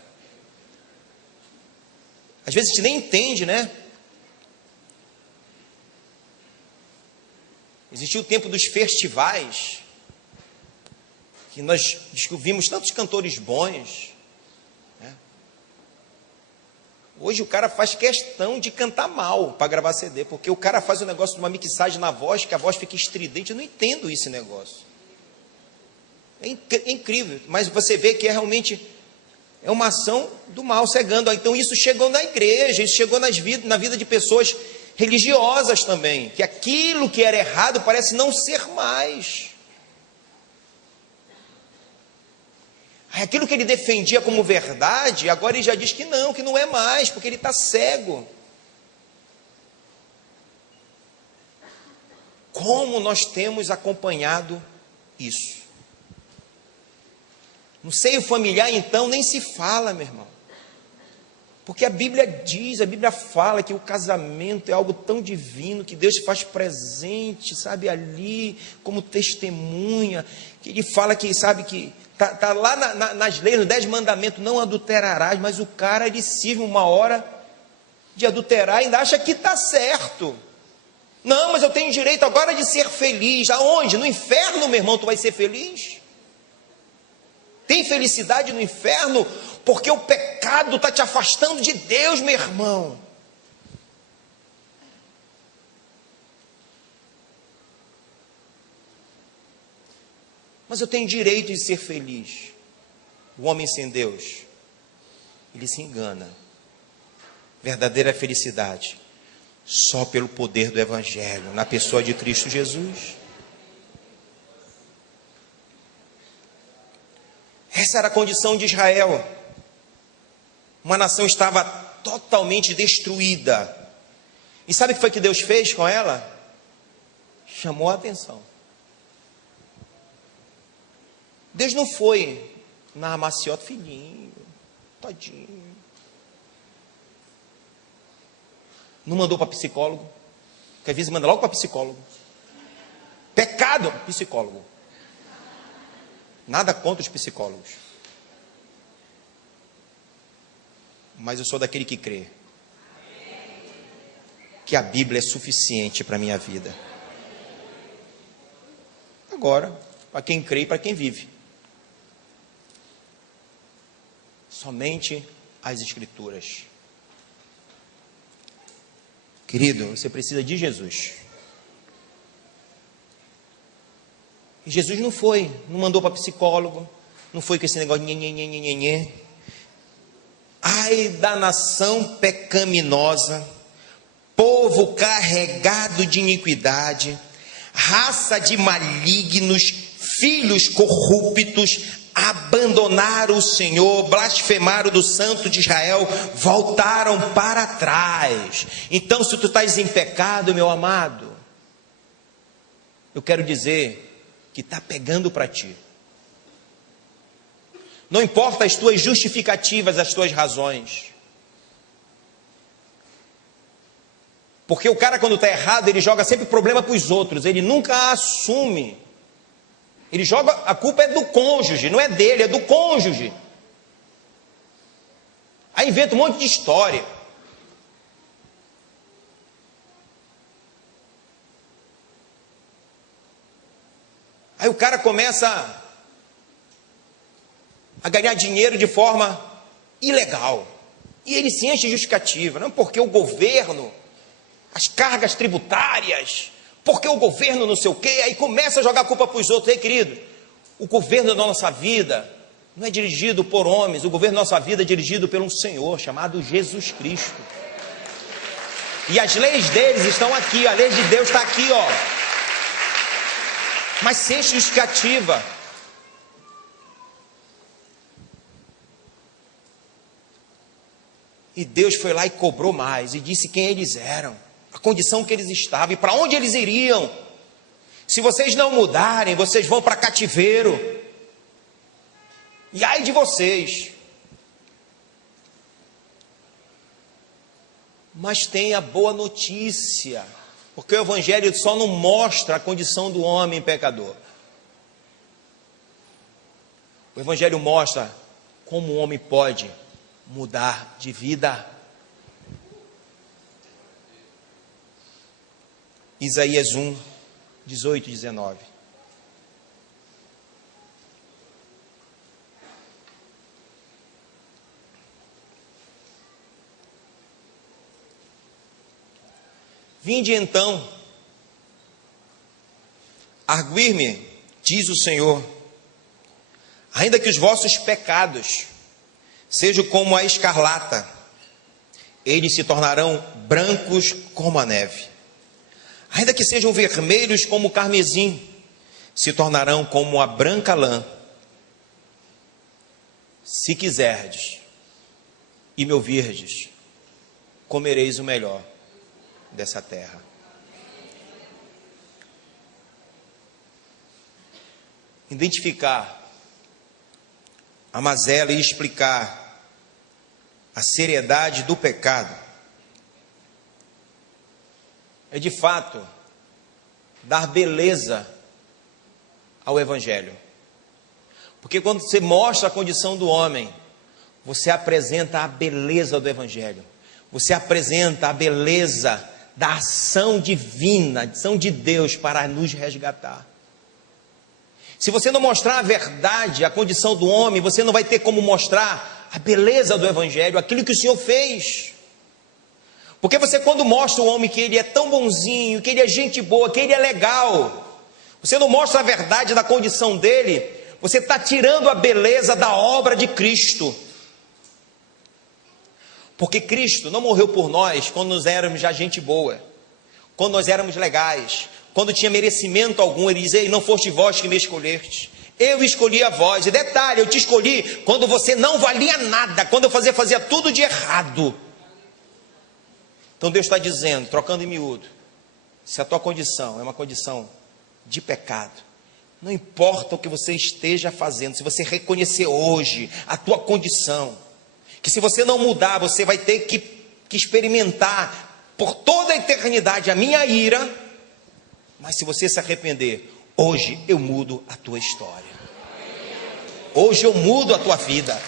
Às vezes a gente nem entende, né? Existiu o tempo dos festivais, que nós vimos tantos cantores bons, né? Hoje o cara faz questão de cantar mal para gravar CD, porque o cara faz um negócio de uma mixagem na voz, que a voz fica estridente. Eu não entendo esse negócio. É incrível, mas você vê que é realmente uma ação do mal cegando. Então isso chegou na igreja, isso chegou na vida de pessoas religiosas também, que aquilo que era errado parece não ser mais. Aquilo que ele defendia como verdade, agora ele já diz que não é mais, porque ele está cego. Como nós temos acompanhado isso? No seio familiar, então, nem se fala, meu irmão. Porque a Bíblia diz, a Bíblia fala que o casamento é algo tão divino, que Deus se faz presente, sabe, ali, como testemunha, que Ele fala que, sabe, que está lá nas leis, nos 10 mandamentos, não adulterarás, mas o cara, ele se vive uma hora de adulterar e ainda acha que está certo. Não, mas eu tenho direito agora de ser feliz. Aonde? No inferno, meu irmão, tu vai ser feliz? Tem felicidade no inferno? Porque o pecado está te afastando de Deus, meu irmão. Mas eu tenho direito de ser feliz. O homem sem Deus, ele se engana. Verdadeira felicidade, só pelo poder do Evangelho, na pessoa de Cristo Jesus. Essa era a condição de Israel. Uma nação estava totalmente destruída. E sabe o que foi que Deus fez com ela? Chamou a atenção. Deus não foi na maciota, filhinho, tadinho. Não mandou para psicólogo. Porque às vezes manda logo para psicólogo. Pecado, psicólogo. Nada contra os psicólogos. Mas eu sou daquele que crê que a Bíblia é suficiente para a minha vida. Agora, para quem crê e para quem vive. Somente as Escrituras. Querido, você precisa de Jesus. E Jesus não mandou para psicólogo, não foi com esse negócio nhenhenhenhenhenhen. Ai da nação pecaminosa, povo carregado de iniquidade, raça de malignos, filhos corruptos, abandonaram o Senhor, blasfemaram do Santo de Israel, voltaram para trás. Então, se tu estás em pecado, meu amado, eu quero dizer que está pegando para ti. Não importa as tuas justificativas, as tuas razões. Porque o cara, quando está errado, ele joga sempre problema para os outros, ele nunca assume. Ele joga, a culpa é do cônjuge, não é dele, é do cônjuge. Aí inventa um monte de história. Aí o cara começa a ganhar dinheiro de forma ilegal. E ele se enche de justificativa. Não porque o governo, as cargas tributárias, porque o governo não sei o quê. Aí começa a jogar a culpa para os outros. Ei, querido, o governo da nossa vida não é dirigido por homens. O governo da nossa vida é dirigido por um Senhor chamado Jesus Cristo. E as leis deles estão aqui, a lei de Deus está aqui, ó. Mas sem justificativa. E Deus foi lá e cobrou mais, e disse quem eles eram, a condição que eles estavam, e para onde eles iriam. Se vocês não mudarem, vocês vão para cativeiro. E ai de vocês. Mas tem a boa notícia, porque o Evangelho só não mostra a condição do homem pecador. O Evangelho mostra como o homem pode mudar de vida. Isaías 1, 18 e 19. Vinde então, arguir-me, diz o Senhor, ainda que os vossos pecados sejam como a escarlata, eles se tornarão brancos como a neve. Ainda que sejam vermelhos como o carmesim, se tornarão como a branca lã. Se quiserdes e me ouvirdes, comereis o melhor dessa terra. Identificar a mazela e explicar a seriedade do pecado é de fato dar beleza ao Evangelho. Porque quando você mostra a condição do homem, você apresenta a beleza do Evangelho. Você apresenta a beleza da ação divina, a ação de Deus para nos resgatar. Se você não mostrar a verdade, a condição do homem, você não vai ter como mostrar a beleza do Evangelho, aquilo que o Senhor fez. Porque você, quando mostra o homem que ele é tão bonzinho, que ele é gente boa, que ele é legal, você não mostra a verdade da condição dele, você está tirando a beleza da obra de Cristo. Porque Cristo não morreu por nós quando nós éramos já gente boa, quando nós éramos legais, quando tinha merecimento algum. Ele diz: ei, não foste vós que me escolhestes, eu escolhi a vós. E detalhe, eu te escolhi quando você não valia nada, quando eu fazia tudo de errado. Então Deus está dizendo, trocando em miúdo, se a tua condição é uma condição de pecado, não importa o que você esteja fazendo, se você reconhecer hoje a tua condição, que se você não mudar, você vai ter que experimentar por toda a eternidade a minha ira, mas se você se arrepender, hoje eu mudo a tua história. Hoje eu mudo a tua vida.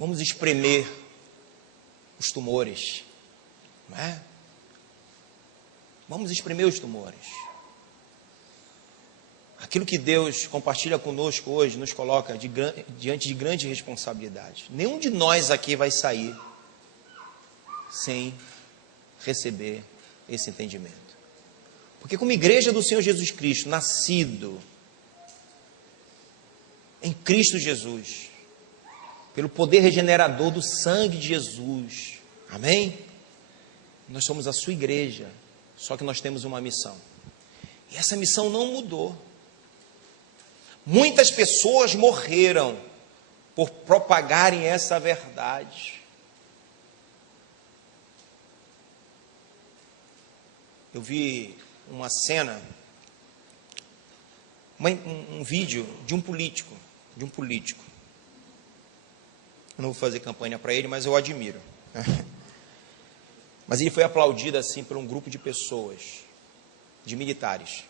Vamos espremer os tumores, não é? Vamos espremer os tumores. Aquilo que Deus compartilha conosco hoje nos coloca diante de grande responsabilidade. Nenhum de nós aqui vai sair sem receber esse entendimento. Porque como igreja do Senhor Jesus Cristo, nascido em Cristo Jesus, pelo poder regenerador do sangue de Jesus, amém? Nós somos a sua igreja, só que nós temos uma missão, e essa missão não mudou. Muitas pessoas morreram por propagarem essa verdade. Eu vi uma cena, um vídeo de um político, eu não vou fazer campanha para ele, mas eu admiro. Mas ele foi aplaudido assim por um grupo de pessoas, de militares.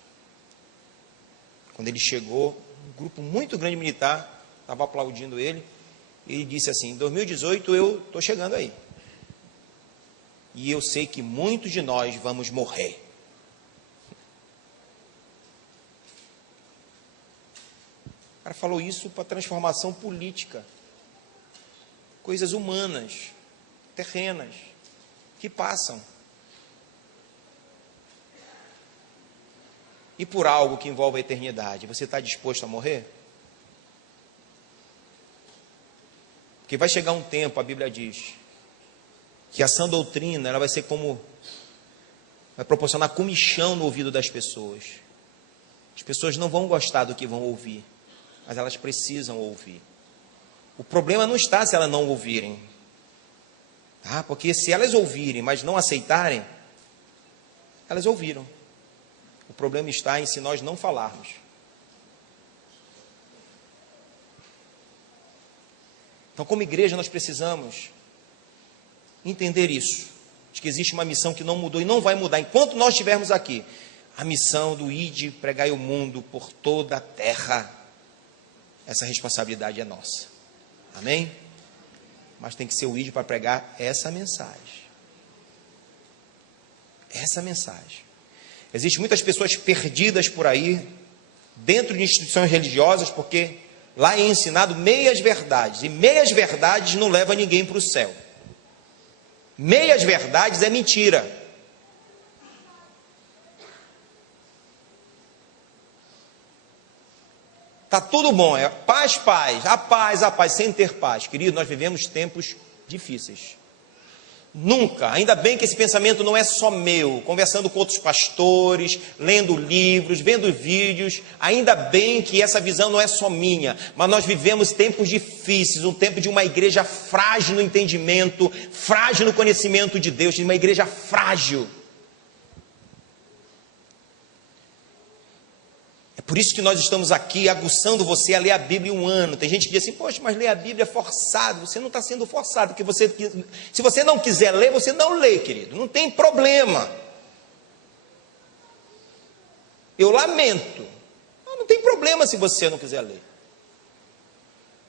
Quando ele chegou, um grupo muito grande militar estava aplaudindo ele. E ele disse assim: em 2018 eu estou chegando aí. E eu sei que muitos de nós vamos morrer. cara falou isso para transformação política. Coisas humanas, terrenas, que passam. E por algo que envolve a eternidade, você está disposto a morrer? Porque vai chegar um tempo, a Bíblia diz, que a sã doutrina, ela vai ser como, vai proporcionar comichão no ouvido das pessoas. As pessoas não vão gostar do que vão ouvir, mas elas precisam ouvir. O problema não está se elas não ouvirem. Porque se elas ouvirem, mas não aceitarem, elas ouviram. O problema está em se nós não falarmos. Então, como igreja, nós precisamos entender isso, de que existe uma missão que não mudou e não vai mudar enquanto nós estivermos aqui. A missão do ide, pregai o mundo por toda a terra. Essa responsabilidade é nossa. Amém? Mas tem que ser o ide para pregar essa mensagem. Essa mensagem. Existem muitas pessoas perdidas por aí, dentro de instituições religiosas, porque lá é ensinado meias verdades. E meias verdades não levam ninguém para o céu. Meias verdades é mentira. Está tudo bom, é paz, paz, a paz, sem ter paz. Querido, nós vivemos tempos difíceis. Nunca, ainda bem que esse pensamento não é só meu, conversando com outros pastores, lendo livros, vendo vídeos, ainda bem que essa visão não é só minha, mas nós vivemos tempos difíceis, um tempo de uma igreja frágil no entendimento, frágil no conhecimento de Deus, de uma igreja frágil. É por isso que nós estamos aqui aguçando você a ler a Bíblia em um ano. Tem gente que diz assim, poxa, mas ler a Bíblia é forçado. Você não está sendo forçado, porque se você não quiser ler, você não lê, querido. Não tem problema. Eu lamento. Não tem problema se você não quiser ler.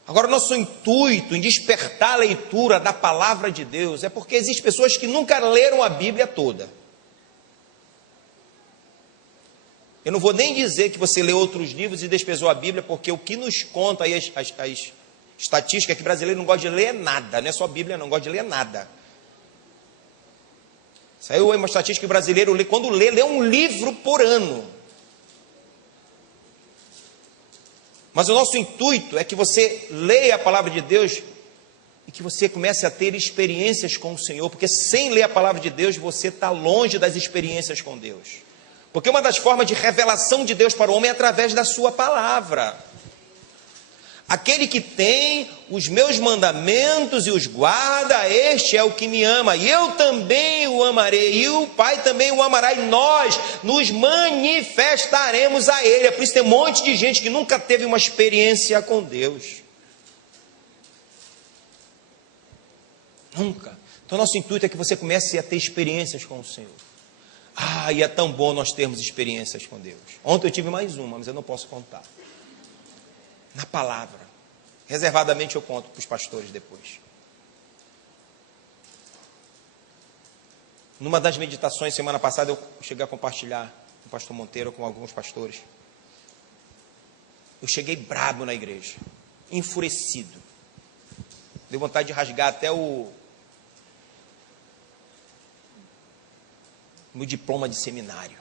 Agora, nosso intuito em despertar a leitura da palavra de Deus é porque existem pessoas que nunca leram a Bíblia toda. Eu não vou nem dizer que você lê outros livros e desprezou a Bíblia, porque o que nos conta aí as estatísticas é que brasileiro não gosta de ler nada, não é só a Bíblia, não gosta de ler nada. Saiu aí uma estatística que o brasileiro, quando lê um livro por ano. Mas o nosso intuito é que você leia a palavra de Deus e que você comece a ter experiências com o Senhor, porque sem ler a palavra de Deus, você está longe das experiências com Deus. Porque uma das formas de revelação de Deus para o homem é através da sua palavra. Aquele que tem os meus mandamentos e os guarda, este é o que me ama, e eu também o amarei, e o Pai também o amará, e nós nos manifestaremos a Ele. É por isso que tem um monte de gente que nunca teve uma experiência com Deus. Nunca. Então nosso intuito é que você comece a ter experiências com o Senhor. E é tão bom nós termos experiências com Deus. Ontem eu tive mais uma, mas eu não posso contar. Na palavra. Reservadamente eu conto para os pastores depois. Numa das meditações, semana passada, eu cheguei a compartilhar com o pastor Monteiro, com alguns pastores. Eu cheguei brabo na igreja. Enfurecido. Deu vontade de rasgar até o diploma de seminário.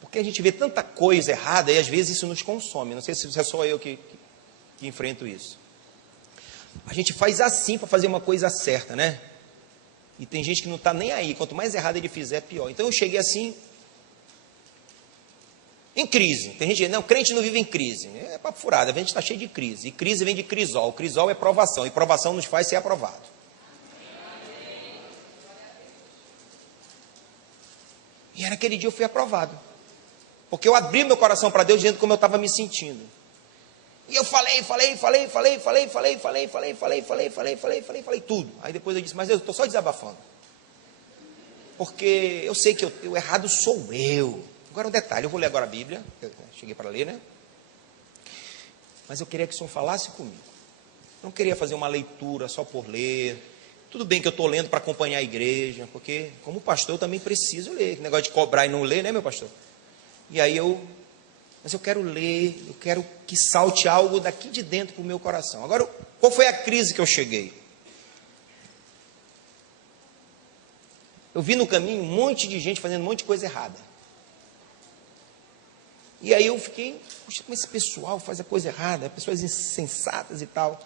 Porque a gente vê tanta coisa errada e às vezes isso nos consome. Não sei se é só eu que enfrento isso. A gente faz assim para fazer uma coisa certa, né? E tem gente que não está nem aí. Quanto mais errado ele fizer, pior. Então eu cheguei assim, em crise. Tem gente que diz, não, crente não vive em crise. É papo furado, a gente está cheio de crise. E crise vem de crisol. Crisol é provação. E provação nos faz ser aprovado. E era aquele dia eu fui aprovado. Porque eu abri meu coração para Deus dizendo como eu estava me sentindo. E eu falei tudo. Aí depois eu disse, mas eu estou só desabafando. Porque eu sei que o errado sou eu. Agora um detalhe, eu vou ler agora a Bíblia. Eu cheguei para ler, né? Mas eu queria que o Senhor falasse comigo. Não queria fazer uma leitura só por ler. Tudo bem que eu estou lendo para acompanhar a igreja, porque como pastor eu também preciso ler. Esse negócio de cobrar e não ler, né, meu pastor? E aí eu Mas eu quero ler, eu quero que salte algo daqui de dentro para o meu coração. Agora, qual foi a crise que eu cheguei? Eu vi no caminho um monte de gente fazendo um monte de coisa errada. E aí eu fiquei, puxa, como esse pessoal faz a coisa errada, pessoas insensatas e tal.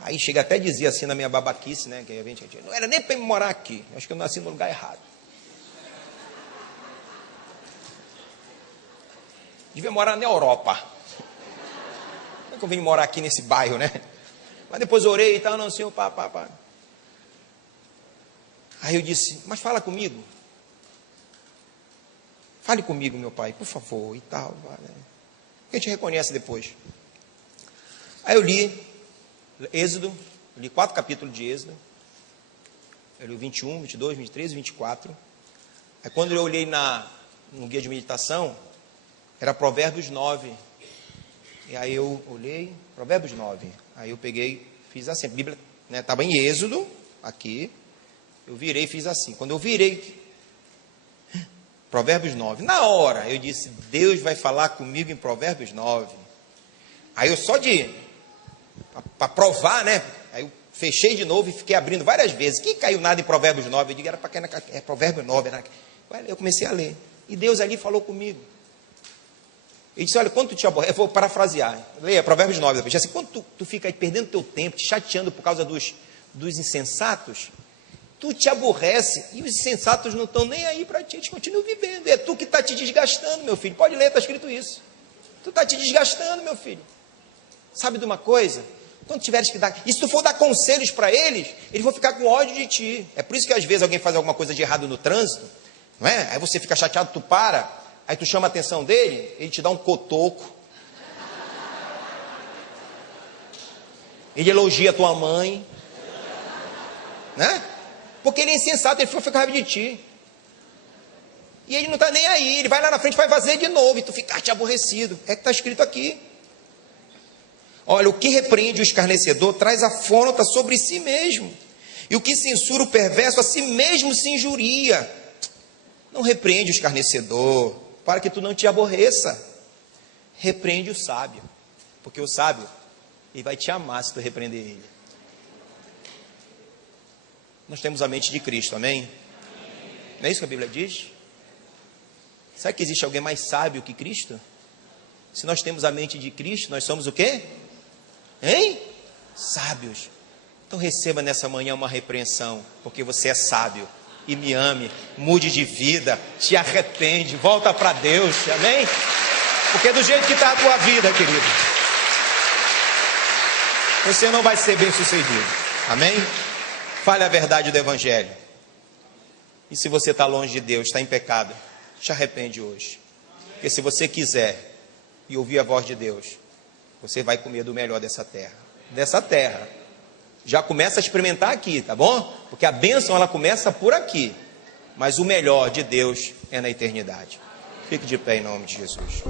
Aí chega até a dizer assim na minha babaquice, né? Que a gente não era nem para me morar aqui, acho que eu nasci no lugar errado. Devia morar na Europa. Como é que eu vim morar aqui nesse bairro, né? Mas depois orei e tal, não, senhor, pá. Aí eu disse, mas fala comigo. Fale comigo, meu pai, por favor, e tal. Né? A gente reconhece depois. Aí eu li Êxodo, eu li 4 capítulos de Êxodo. Eu li o 21, 22, 23 e 24. Aí quando eu olhei no guia de meditação, era Provérbios 9. E aí eu olhei, Provérbios 9. Aí eu peguei, fiz assim, a Bíblia estava em Êxodo, aqui. Eu virei e fiz assim. Quando eu virei, Provérbios 9. Na hora, eu disse, Deus vai falar comigo em Provérbios 9. Aí eu só para provar, né? Aí eu fechei de novo e fiquei abrindo várias vezes. Que caiu nada em Provérbios 9? Eu digo, era para quem é Provérbios 9. Eu comecei a ler. E Deus ali falou comigo. Ele disse, olha, quando tu te aborrece, eu vou parafrasear, leia Provérbios 9, depois, assim, quando tu fica aí perdendo teu tempo, te chateando por causa dos insensatos, tu te aborrece e os insensatos não estão nem aí para ti, eles continuam vivendo, é tu que está te desgastando, meu filho, pode ler, está escrito isso, tu está te desgastando, meu filho, sabe de uma coisa? Quando tiveres que dar, e se tu for dar conselhos para eles vão ficar com ódio de ti, é por isso que às vezes alguém faz alguma coisa de errado no trânsito, não é? Aí você fica chateado, tu para, aí tu chama a atenção dele, ele te dá um cotoco. Ele elogia a tua mãe. Né? Porque ele é insensato, ele fica com raiva de ti. E ele não está nem aí, ele vai lá na frente e vai fazer de novo, e tu fica te aborrecido. É que está escrito aqui. Olha, o que repreende o escarnecedor traz afronta sobre si mesmo. E o que censura o perverso a si mesmo se injuria. Não repreende o escarnecedor, para que tu não te aborreça. Repreende o sábio, porque o sábio, ele vai te amar se tu repreender ele. Nós temos a mente de Cristo, amém? Não é isso que a Bíblia diz? Será que existe alguém mais sábio que Cristo? Se nós temos a mente de Cristo, nós somos o quê? Hein? Sábios. Então receba nessa manhã uma repreensão, porque você é sábio. E me ame, mude de vida, te arrepende, volta para Deus, amém? Porque do jeito que está a tua vida, querido, você não vai ser bem sucedido, amém? Fale a verdade do Evangelho. E se você está longe de Deus, está em pecado, te arrepende hoje. Porque se você quiser e ouvir a voz de Deus, você vai comer do melhor dessa terra. Dessa terra. Já começa a experimentar aqui, tá bom? Porque a bênção ela começa por aqui. Mas o melhor de Deus é na eternidade. Fique de pé em nome de Jesus.